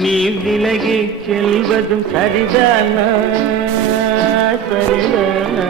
நீ விலகி செல்வதும் சரிதானா சரிதானா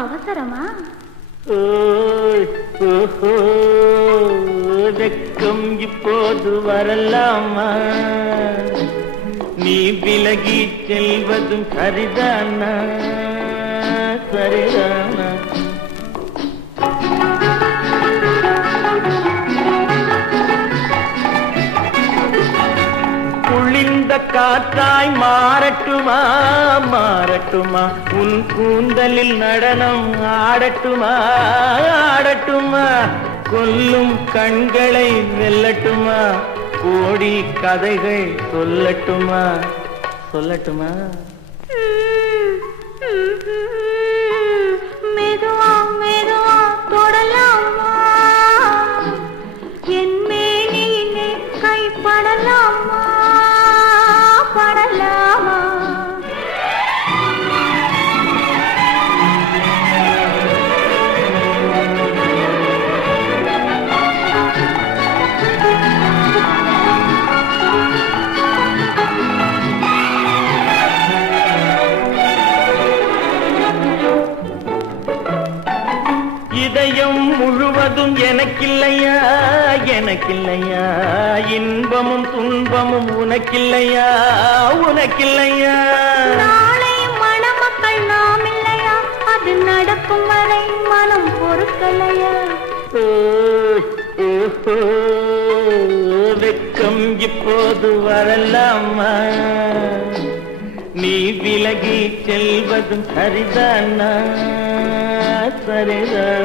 அவசரமா வெக்கம் இப்போது வரலாமா நீ விலகி செல்வதும் சரிதானா சரிதானா குளிர்ந்த காற்றாய் மாறட்டுமா மாறட்டுமா உன் கூந்தலில் நடனம் ஆடட்டுமா ஆடட்டுமா கொல்லும் கண்களை வெல்லட்டுமா கோடி கதைகள் சொல்லட்டுமா சொல்லட்டுமா மெதுவா மெதுவா தொடலாமா என் மேனியிலே கைப்படலாமா படலாமா இதயம் முழுவதும் எனக்கில்லையா எனக்கில்லையா இன்பமும் துன்பமும் உனக்கில்லையா உனக்கில்லையா நாளை மணமக்கள் நாம் இல்லையா அது நடக்கும் வரை மனம் பொறுக்கலையா வெக்கம் இப்போது வரலாமா நீ விலகி செல்வதும் சரிதானா சரிதானா